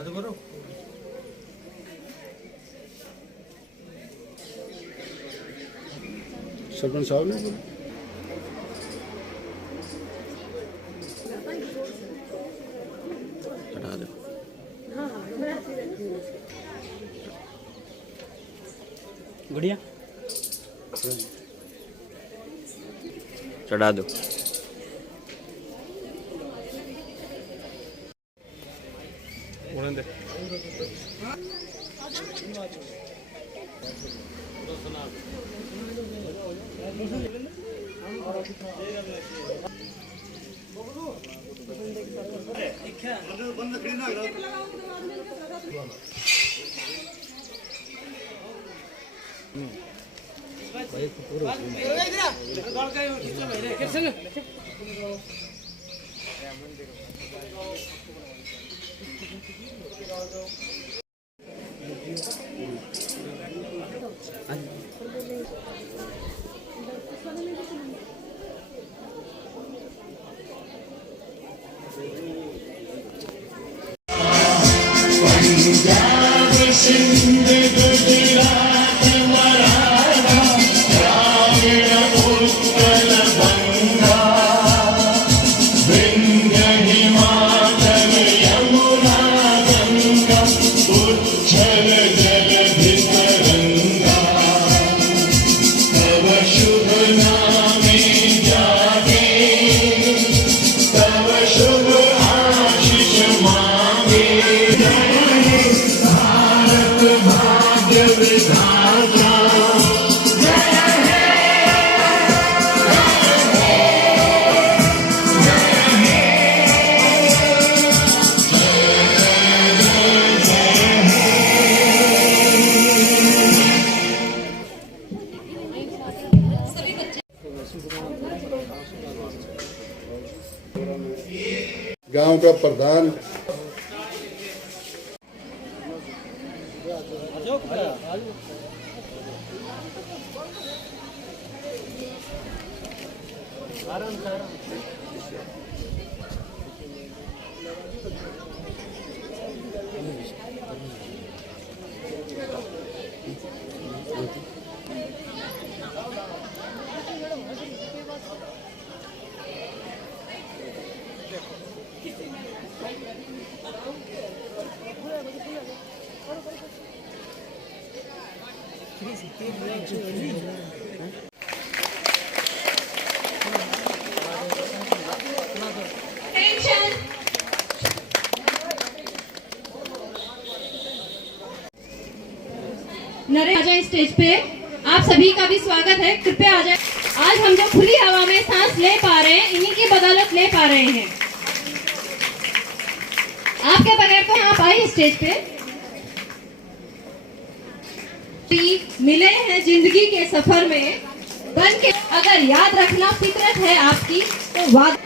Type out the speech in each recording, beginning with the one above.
ಅದು ಬರೋ सरपंच साहब ने हटा दो। गुड़िया चढ़ा दो। गांव का प्रधान नरेश आ जाए स्टेज पे। आप सभी का भी स्वागत है, कृपया आ जाए। आज हम जो खुली हवा में सांस ले पा रहे हैं, इन्हीं की बदौलत ले पा रहे हैं। आपके बगैर तो आप आए स्टेज पे मिले हैं जिंदगी के सफर में बन के। अगर याद रखना फितरत है आपकी तो वाद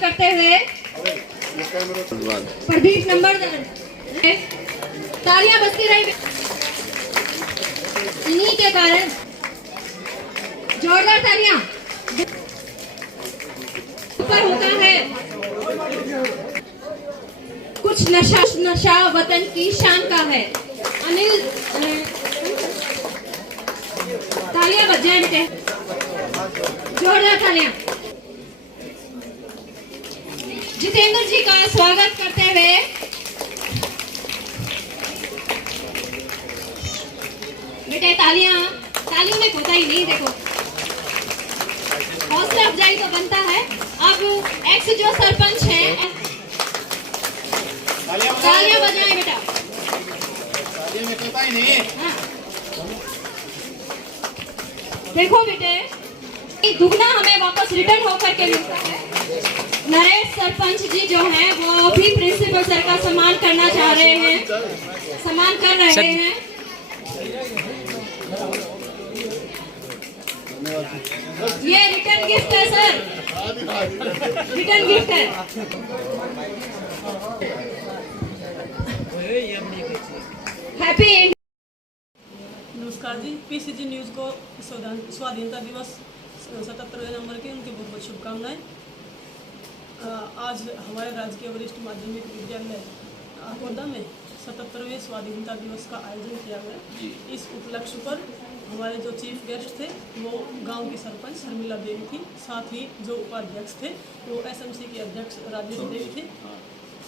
करते हुए प्रदीप नंबरदार तालियां बजती रही। इन्हीं के कारण जोरदार तालियां ऊपर होता है। कुछ नशा वतन की शान का है। अनिल तालियां बज जाए बेटे, जोरदार तालियां। जितेंद्र जी का स्वागत करते हुए बेटे तालियों में कोताही नहीं। देखो हौसला अफजाई तो बनता है। अब एक्स जो सरपंच है तालियां बजाएं बेटा। तालियों में कोताही नहीं। हाँ। देखो बेटे, दुगना हमें वापस रिटर्न होकर के मिलता है। नरेश सरपंच जी जो हैं वो भी प्रिंसिपल सर का सम्मान करना चाह रहे हैं, सम्मान कर रहे हैं। ये रिटर्न गिफ्ट है सर, रिटर्न गिफ्ट है। हैप्पी नमस्कार जी, पीसीजी न्यूज़ को स्वाधीनता दिवस 77वें नंबर की उनकी बहुत बहुत शुभकामनाएं। आज हमारे राजकीय वरिष्ठ माध्यमिक विद्यालय आकोदा में 77वें स्वाधीनता दिवस का आयोजन किया गया। इस उपलक्ष्य पर हमारे जो चीफ गेस्ट थे वो गांव की सरपंच शर्मिला देवी थी, साथ ही जो उपाध्यक्ष थे वो एसएमसी के अध्यक्ष राजेश देवी थे,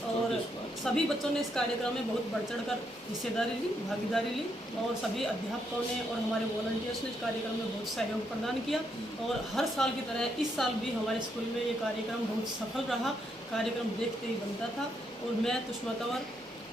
और सभी बच्चों ने इस कार्यक्रम में बहुत बढ़ चढ़ कर हिस्सेदारी ली, भागीदारी ली, और सभी अध्यापकों ने और हमारे वॉलंटियर्स ने इस कार्यक्रम में बहुत सहयोग प्रदान किया। और हर साल की तरह इस साल भी हमारे स्कूल में ये कार्यक्रम बहुत सफल रहा। कार्यक्रम देखते ही बनता था, और मैं तुष्मा तंवर,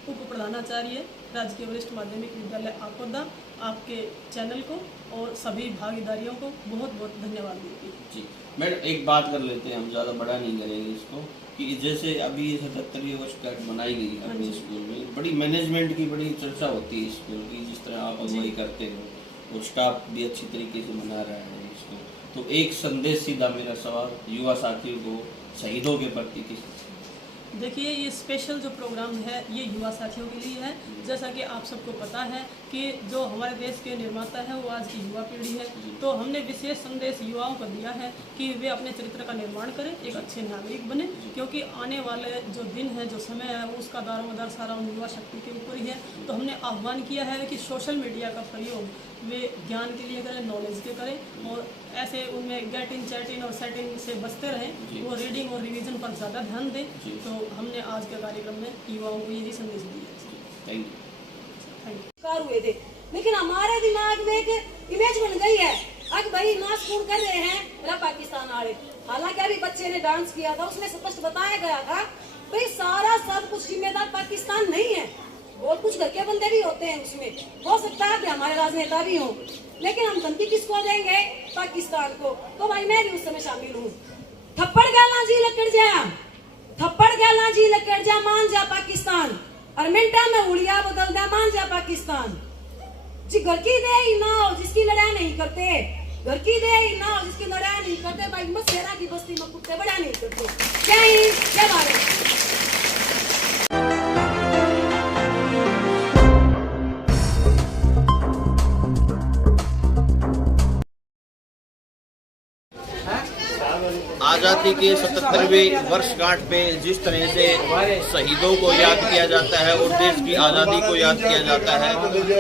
उप प्रधानाचार्य राजकीय वरिष्ठ माध्यमिक विद्यालय आकोदा, आपके चैनल को और सभी भागीदारियों को बहुत बहुत धन्यवाद देती हूँ। जी मैडम, एक बात कर लेते हैं, हम ज़्यादा बड़ा नहीं करेंगे इसको, कि जैसे अभी 77वीं वर्षगांठ मनाई गई है अपने स्कूल में, बड़ी मैनेजमेंट की बड़ी चर्चा होती है स्कूल की, जिस तरह आप अगुवाई करते हो और स्टाफ भी अच्छी तरीके से मना रहा है इसको। तो एक संदेश सीधा मेरा सवाल युवा साथियों को शहीदों के प्रति किस? देखिए, ये स्पेशल जो प्रोग्राम है ये युवा साथियों के लिए है। जैसा कि आप सबको पता है कि जो हमारे देश के निर्माता है वो आज की युवा पीढ़ी है, तो हमने विशेष संदेश युवाओं को दिया है कि वे अपने चरित्र का निर्माण करें, एक अच्छे नागरिक बने, क्योंकि आने वाले जो दिन है, जो समय है, उसका दारोमदार सारा उन युवा शक्ति के ऊपर ही है। तो हमने आह्वान किया है कि सोशल मीडिया का प्रयोग वे ज्ञान के लिए करें, नॉलेज के करें, और ऐसे उनमें गेट इन, चैट इन और सेटिंग से बचते रहें, वो रीडिंग और रिवीजन पर ज़्यादा ध्यान दें। तो हमने आज के कार्यक्रम में युवाओं को यही संदेश दिया। Thank you. कार हुए थे, लेकिन हमारे दिमाग में एक इमेज बन गई है, अब भाई नाच कूद कर रहे हैं मेरा पाकिस्तान वाले। हालांकि अभी बच्चे ने डांस किया था, उसमें स्पष्ट बताया गया था भाई सारा सब कुछ जिम्मेदार पाकिस्तान नहीं है, बहुत कुछ घर के बंदे भी होते हैं उसमें, हो सकता है कि हमारे राजनेता भी हों, लेकिन हम धमकी किसको देंगे? पाकिस्तान को। तो भाई मैं भी उस समय शामिल हूँ। थप्पड़ गाला जी लकड़ जा, थप्पड़ गाला जी लकड़ जा, मान जा पाकिस्तान, और मिनटा में उड़िया बदल दे, मान जा पाकिस्तान। जी घर की दे ही ना हो जिसकी लड़ाई नहीं करते, घर की दे ही ना हो जिसकी लड़ाई नहीं करते, भाई मसेरा की बस्ती में कुत्ते बड़ा नहीं करते। क्या ही क्या बात। आज़ादी के 77वें वर्षगांठ पे जिस तरह से शहीदों को याद किया जाता है और देश की आज़ादी को याद किया जाता है,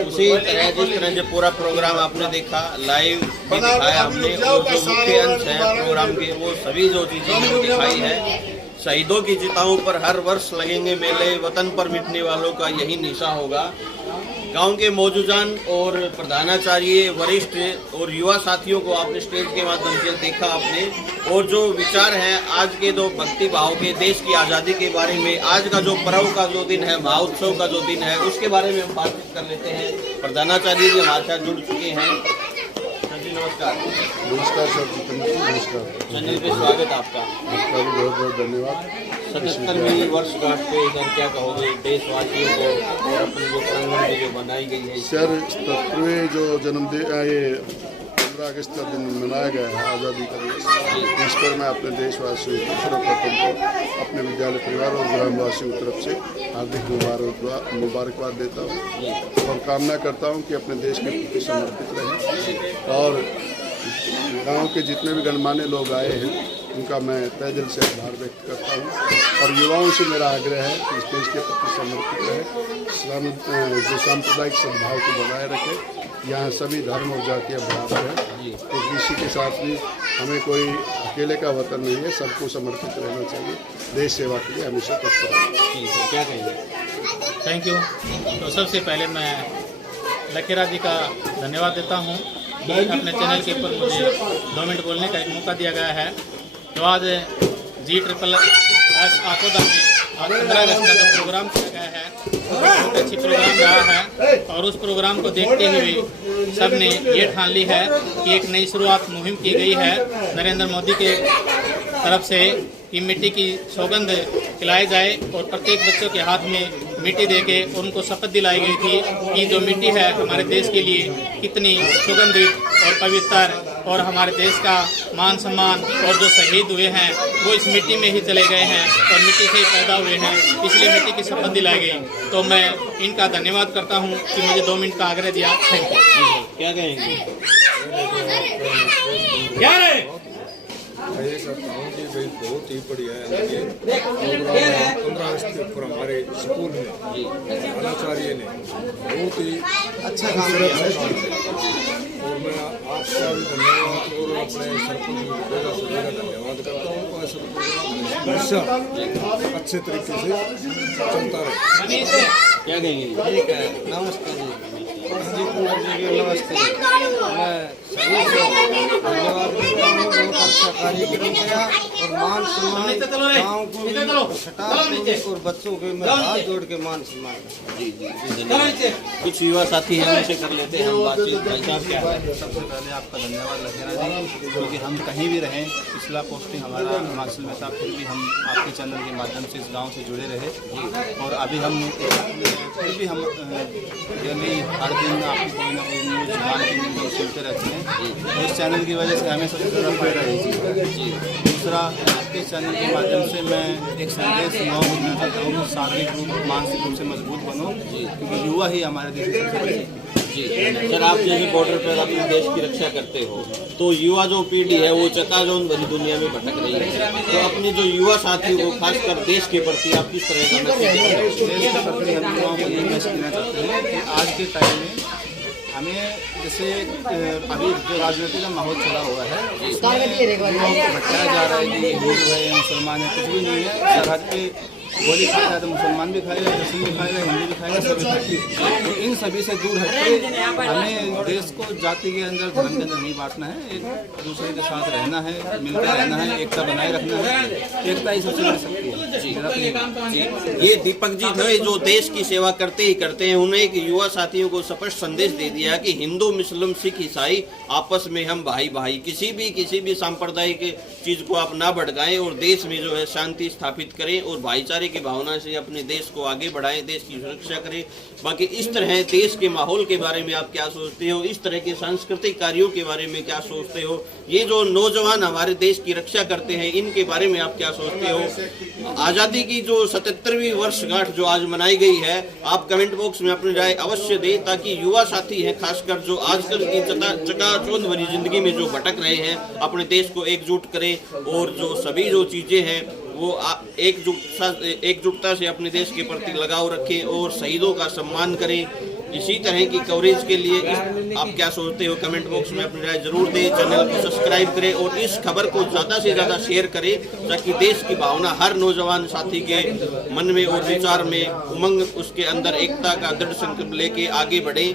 उसी तरह जिस तरह से पूरा प्रोग्राम आपने देखा, लाइव भी दिखाया हमने, और जो मुख्य अंश है प्रोग्राम के वो सभी जो चीज़ें हमने दिखाई है। शहीदों की चिताओं पर हर वर्ष लगेंगे मेले, वतन पर मिटने वालों का यही निशा होगा। गांव के मौजूदान और प्रधानाचार्य, वरिष्ठ और युवा साथियों को आपने स्टेज के माध्यम से देखा आपने, और जो विचार हैं आज के जो भक्ति भाव के, देश की आज़ादी के बारे में, आज का जो पर्व का जो दिन है, महोत्सव का जो दिन है, उसके बारे में हम बातचीत कर लेते हैं। प्रधानाचार्य जी हमारे साथ जुड़ चुके हैं। जी नमस्कार। नमस्कार सर जी, नमस्कार। चैनल पे स्वागत आपका। आपका भी बहुत बहुत धन्यवाद। 77वीं वर्षगांठ पे सर क्या कहोगे देशवासियों को, और अपने जो प्रांगण में जो बनाई गई है? सर 77वें जो जन्मदिन, ये 15 अगस्त का दिन मनाया गया है, आज़ादी का दिवस, इस पर मैं अपने देशवासियों को सर्वप्रथम को अपने विद्यालय परिवार और ग्रामवासियों की तरफ से हार्दिक मुबारकबाद देता हूँ और कामना करता हूँ कि अपने देश के प्रति समर्पित रहें। और गांव के जितने भी गणमान्य लोग आए हैं उनका मैं तहे दिल से आभार व्यक्त करता हूँ, और युवाओं से मेरा आग्रह है कि इस देश के प्रति समर्पित रहे, जो सांप्रदायिक सद्भाव को बनाए रखें। यहाँ सभी धर्म और जातियाँ बराबर हैं, तो किसी के साथ भी हमें कोई अकेले का वतन नहीं है, सबको समर्पित रहना चाहिए। देश सेवा के लिए हमेशा तत्पर है। क्या कहेंगे? Thank you. तो सबसे पहले मैं लखेरा जी का धन्यवाद देता हूँ कि अपने चैनल के ऊपर मुझे 2 मिनट बोलने का एक मौका दिया गया है। तो आज G आकोदा में आज 15 अगस्त का जो प्रोग्राम किया गया है बहुत अच्छी प्रोग्राम रहा है। और उस प्रोग्राम को देखते हुए सब ने ये ठान ली है कि एक नई शुरुआत मुहिम की गई है नरेंद्र मोदी के तरफ से कि मिट्टी की सौगंध खिलाई जाए और प्रत्येक बच्चों के हाथ में मिट्टी देके उनको शपथ दिलाई गई थी कि जो मिट्टी है हमारे देश के लिए कितनी सुगंधित और पवित्र और हमारे देश का मान सम्मान और जो शहीद हुए हैं वो इस मिट्टी में ही चले गए हैं और मिट्टी से ही पैदा हुए हैं, इसलिए मिट्टी की शपथ दिलाई गई। तो मैं इनका धन्यवाद करता हूं कि मुझे 2 मिनट का आग्रह दिया। Thank you. क्या कहेंगे? क्या रे? ये करता हूँ कि भाई बहुत ही बढ़िया है ये प्रोग्राम 15 अगस्त के ऊपर हमारे स्कूल में आचार्य ने बहुत ही अच्छा काम किया और मैं आपका भी धन्यवाद और अपने सरपंच का सभी का धन्यवाद करता हूँ। ऐसा प्रोग्राम अच्छे तरीके से चलता रहे। क्या कहेंगे? ठीक है, नमस्ते जी कुमार जी की नमस्ते। मैं सभी को धन्यवाद देता हूँ, बहुत अच्छा कार्यक्रम किया और मान सम्मान गाँव को सटार और बच्चों के मैं हाथ जोड़ के मान सम्मान। जी धन्यवाद। कुछ युवा साथी हैं उनसे कर लेते हैं हम बातचीत। भाई साहब क्या है? सबसे पहले आपका धन्यवाद लखेरा जी, क्योंकि हम कहीं भी रहें, पिछला पोस्टिंग हमारा हिमाचल में था, फिर भी हम आपके चैनल के माध्यम से इस गांव से जुड़े रहे और अभी हम फिर भी हम डेली हर दिन आपकी कोई ना कोई न्यूज़ जुबान की न्यूज़ हम सुनते रहते हैं। तो इस चैनल की वजह से हमें सबसे ज़्यादा फायदा है जी। दूसरा, आपके चैनल के माध्यम से मैं एक संदेश युवाओं को देना चाहता हूँ कि शारीरिक रूप मानसिक रूप से मजबूत बनो, क्योंकि युवा ही हमारे देश की सबसे बड़ी। जी सर, आप जैसे बॉर्डर पर अपने देश की रक्षा करते हो तो युवा जो पीढ़ी है वो चकाचौंध भरी दुनिया में भटक रही है, तो अपने जो युवा साथी को खासकर देश के प्रति आप किस तरह का मैसेज देश के प्रति हम युवाओं को यही मैसेज देना चाहते हैं कि आज के टाइम में हमें जैसे अभी जो राजनीति का माहौल चला हुआ है उसमें युवाओं को भटकाया जा रहा है कि हिंदू है मुसलमान है, कुछ भी नहीं है। सरहद पे गोली खाएगा तो मुसलमान भी खाएगा, क्रिश्चियन भी खाएगा, हिंदू भी खाएगा, सभी खाएगा। तो इन सभी से दूर हटके हमें देश को जाति के अंदर धर्म के अंदर नहीं बांटना है, एक दूसरे के साथ रहना है, मिलकर रहना है, एकता बनाए रखना है। एकता ही सबसे बड़ी शक्ति है जी। ये दीपक जी थे जो देश की सेवा करते ही करते हैं। उन्हें एक युवा साथियों को स्पष्ट संदेश दे दिया कि हिंदू मुस्लिम सिख ईसाई आपस में हम भाई भाई, किसी भी सांप्रदायिक चीज को आप ना भड़काएं और देश में जो है शांति स्थापित करें और भाईचारे की भावना से अपने देश को आगे बढ़ाएं, देश की सुरक्षा करें। बाकी इस तरह देश के माहौल के बारे में आप क्या सोचते हो, इस तरह के सांस्कृतिक कार्यों के बारे में क्या सोचते हो, ये जो नौजवान हमारे देश की रक्षा करते हैं इनके बारे में आप क्या सोचते हो? आज़ादी की जो 77वीं वर्षगांठ जो आज मनाई गई है, आप कमेंट बॉक्स में अपनी राय अवश्य दें ताकि युवा साथी हैं खासकर जो आजकल की चकाचौंध भरी जिंदगी में जो भटक रहे हैं अपने देश को एकजुट करें और जो सभी जो चीज़ें हैं वो एकजुटता से अपने देश के प्रति लगाव रखें और शहीदों का सम्मान करें। इसी तरह की कवरेज के लिए आप क्या सोचते हो कमेंट बॉक्स में अपनी राय जरूर दें। चैनल को सब्सक्राइब करें और इस खबर को ज़्यादा से ज़्यादा शेयर करें ताकि देश की भावना हर नौजवान साथी के मन में और विचार में उमंग, उसके अंदर एकता का दृढ़ संकल्प लेके आगे बढ़े।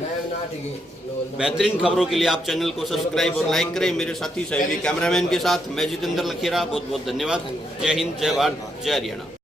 बेहतरीन खबरों के लिए आप चैनल को सब्सक्राइब और लाइक करें। मेरे साथी सहयोगी कैमरामैन के साथ मैं जितेंद्र लखेरा, बहुत बहुत धन्यवाद। जय हिंद, जय भारत, जय हरियाणा।